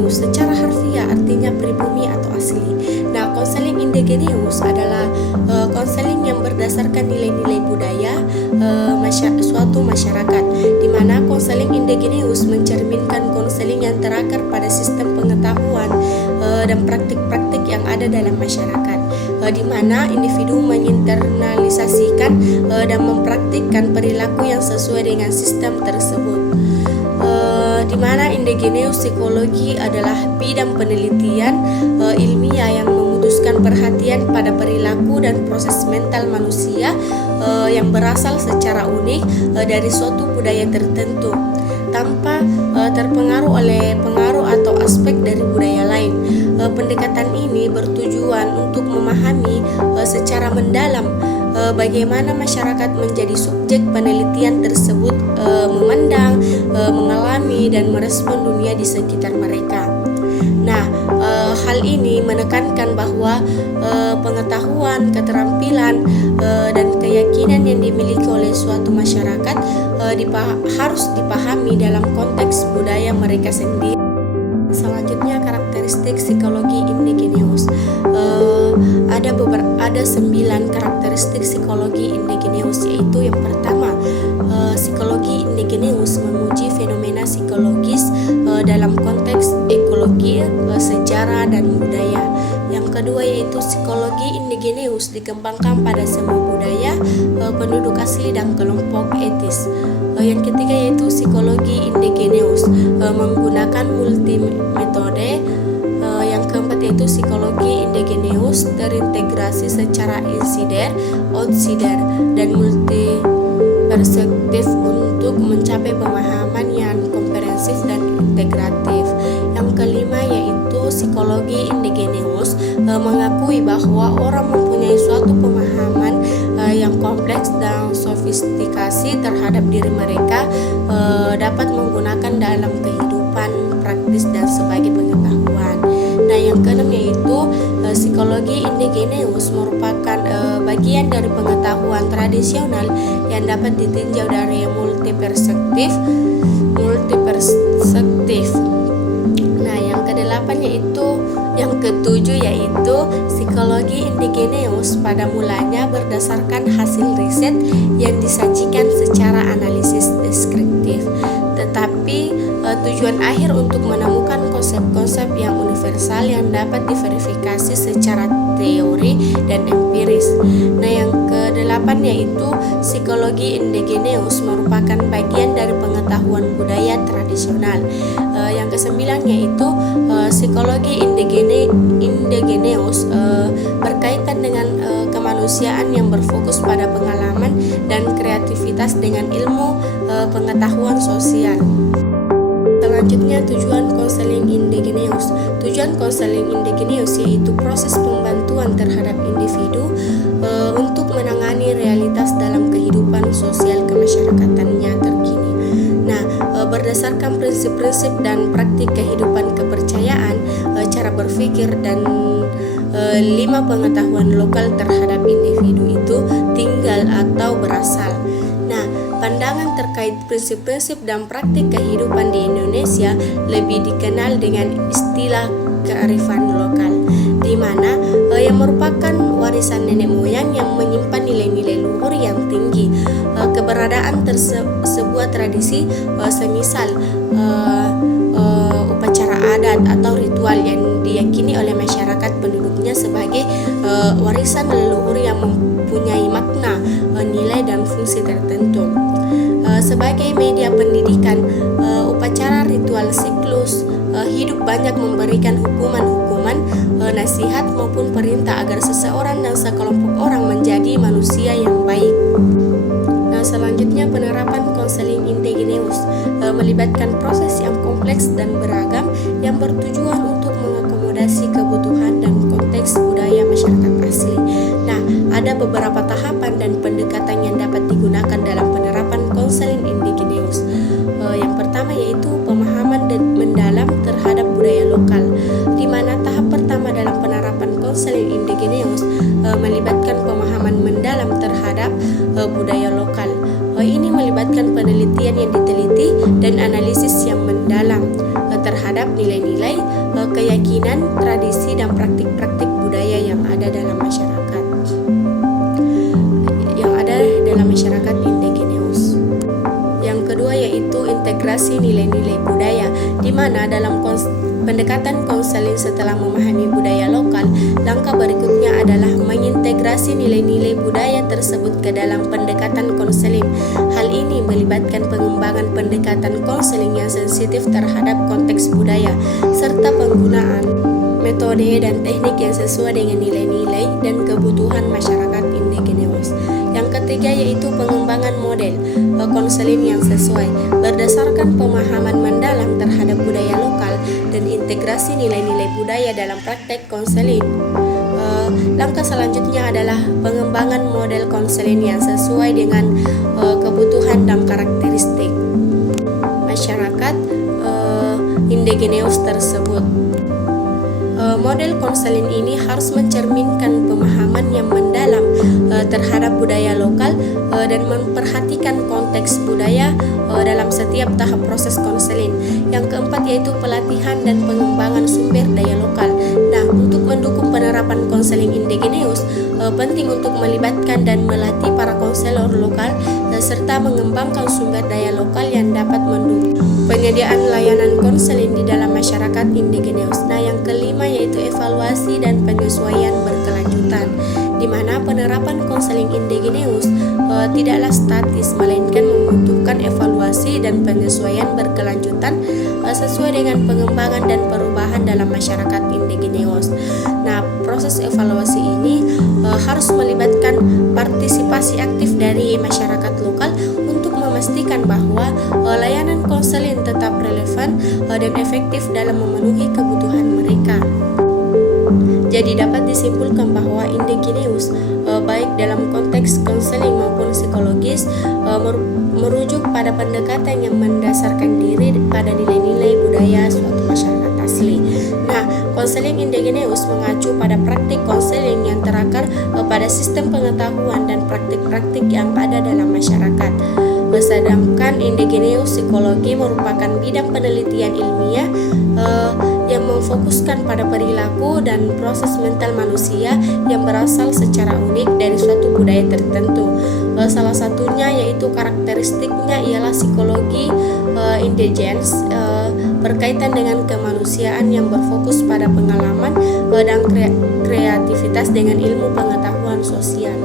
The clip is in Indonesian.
indigeneus secara harfiah artinya pribumi atau asli. Nah, konseling indigeneus adalah konseling yang berdasarkan nilai-nilai budaya suatu masyarakat, di mana konseling indigeneus mencerminkan konseling yang terakar pada sistem pengetahuan dan praktik-praktik yang ada dalam masyarakat, di mana individu menginternalisasikan dan mempraktikkan perilaku yang sesuai dengan sistem tersebut. Di mana indigeneus psikologi adalah bidang penelitian ilmiah yang memutuskan perhatian pada perilaku dan proses mental manusia yang berasal secara unik dari suatu budaya tertentu tanpa terpengaruh oleh pengaruh atau aspek dari budaya lain. Pendekatan ini bertujuan untuk memahami secara mendalam bagaimana masyarakat menjadi subjek penelitian tersebut, memandang, mengalami, dan merespon dunia di sekitar mereka. Nah, hal ini menekankan bahwa pengetahuan, keterampilan, dan keyakinan yang dimiliki oleh suatu masyarakat harus dipahami dalam konteks budaya mereka sendiri. Selanjutnya, karakteristik psikologi indigeneus. Ada 9 karakteristik psikologi indigeneus, yaitu yang pertama, psikologi indigeneus memuji fenomena psikologis dalam konteks ekologi, sejarah, dan budaya. Yang kedua yaitu psikologi indigeneus dikembangkan pada semua budaya, penduduk asli, dan kelompok etis. Yang ketiga yaitu psikologi indigeneus menggunakan multi metode. Yang keempat yaitu psikologi indigeneus terintegrasi secara insider, outsider, dan multi perspektif untuk mencapai pemahaman yang komprehensif dan integratif. Yang kelima yaitu psikologi indigeneus mengakui bahwa orang mempunyai suatu pemahaman yang kompleks dan sofistikasi terhadap diri mereka, dapat menggunakan dalam kehidupan praktis dan sebagai pengetahuan. Nah, yang keenam yaitu psikologi indigeneus merupakan bagian dari pengetahuan tradisional yang dapat ditinjau dari multiperspektif. Nah, yang ketujuh yaitu psikologi indigeneus pada mulanya berdasarkan hasil riset yang disajikan secara analisis deskriptif, tetapi tujuan akhir untuk menemukan konsep-konsep yang universal yang dapat diverifikasi secara teori dan empiris. Nah, yang kedelapan yaitu psikologi indigeneus merupakan bagian dari pengetahuan budaya tradisional. Yang kesembilan yaitu psikologi indigeneus berkaitan dengan kemanusiaan yang berfokus pada pengalaman dan kreativitas dengan ilmu pengetahuan sosial. Selanjutnya, tujuan konseling indigeneus. Tujuan konseling indigeneus yaitu proses pembantuan terhadap individu untuk menangani realitas dalam kehidupan sosial kemasyarakatannya terkini. Nah, berdasarkan prinsip-prinsip dan praktik kehidupan kepercayaan, cara berpikir, dan 5 pengetahuan lokal terhadap individu itu tinggal atau berasal. Nah, pandangan terkait prinsip-prinsip dan praktik kehidupan di Indonesia lebih dikenal dengan istilah kearifan lokal, di mana yang merupakan warisan nenek moyang yang menyimpan nilai-nilai luhur yang tinggi. Keberadaan sebuah tradisi, semisal upacara adat atau ritual yang diyakini oleh masyarakat penduduknya sebagai warisan leluhur yang mempunyai makna, nilai, dan fungsi tertentu. Sebagai media pendidikan, upacara ritual siklus hidup banyak memberikan hukuman-hukuman, nasihat maupun perintah agar seseorang dan sekelompok orang menjadi manusia yang baik. Nah, selanjutnya penerapan konseling indigeneus melibatkan proses yang kompleks dan beragam yang bertujuan untuk mengakomodasi kebutuhan dan konteks budaya masyarakat asli. Nah, ada beberapa tahapan dan pendekatan yang dapat digunakan dalam penerapan konseling indigeneus. Yang pertama yaitu pemahaman mendalam terhadap budaya lokal, di mana tahap pertama dalam penerapan konseling indigeneus melibatkan pemahaman mendalam terhadap budaya lokal. Ini melibatkan penelitian yang diteliti dan analisis yang mendalam terhadap nilai-nilai, keyakinan, tradisi, dan praktik-praktik budaya yang ada dalam masyarakat indigeneus. Yang kedua yaitu integrasi nilai-nilai budaya, di mana dalam pendekatan konseling setelah memahami budaya lokal, langkah berikutnya adalah mengintegrasi nilai-nilai budaya tersebut ke dalam pendekatan konseling. Hal ini melibatkan pengembangan pendekatan konseling yang sensitif terhadap konteks budaya, serta penggunaan metode dan teknik yang sesuai dengan nilai-nilai dan kebutuhan masyarakat indigeneus. Yang ketiga yaitu pengembangan model konseling yang sesuai berdasarkan pemahaman mendalam terhadap budaya lokal dan integrasi nilai-nilai budaya dalam praktek konseling. Langkah selanjutnya adalah pengembangan model konseling yang sesuai dengan kebutuhan dan karakteristik masyarakat indigeneus tersebut. Model konseling ini harus mencerminkan pemahaman yang mendalam terhadap budaya lokal dan memperhatikan konteks budaya dalam setiap tahap proses konseling. Yang keempat yaitu pelatihan dan pengembangan sumber daya lokal. Nah, untuk mendukung penerapan konseling indigeneus, penting untuk melibatkan dan melatih para konselor lokal serta mengembangkan sumber daya lokal yang dapat mendukung penyediaan layanan konseling di dalam masyarakat indigeneus. Nah, yang kelima yaitu evaluasi dan penyesuaian berkelanjutan, di mana penerapan konseling indigeneus tidaklah statis, melainkan membutuhkan evaluasi dan penyesuaian berkelanjutan sesuai dengan pengembangan dan perubahan dalam masyarakat indigeneus. Nah, proses evaluasi ini harus melibatkan partisipasi aktif dari masyarakat lokal untuk memastikan bahwa layanan konseling tetap relevan dan efektif dalam memenuhi kebutuhan mereka. Jadi dapat disimpulkan bahwa indigeneus baik dalam konteks konseling maupun psikologis merujuk pada pendekatan yang mendasarkan diri pada nilai-nilai budaya suatu masyarakat asli. Nah, konseling indigeneus mengacu pada praktik konseling yang terakar pada sistem pengetahuan dan praktik-praktik yang ada dalam masyarakat. Sedangkan indigeneus psikologi merupakan bidang penelitian ilmiah yang memfokuskan pada perilaku dan proses mental manusia yang berasal secara unik dari suatu budaya tertentu. Salah satunya yaitu karakteristiknya ialah psikologi indigens berkaitan dengan kemanusiaan yang berfokus pada pengalaman dan kreativitas dengan ilmu pengetahuan sosial.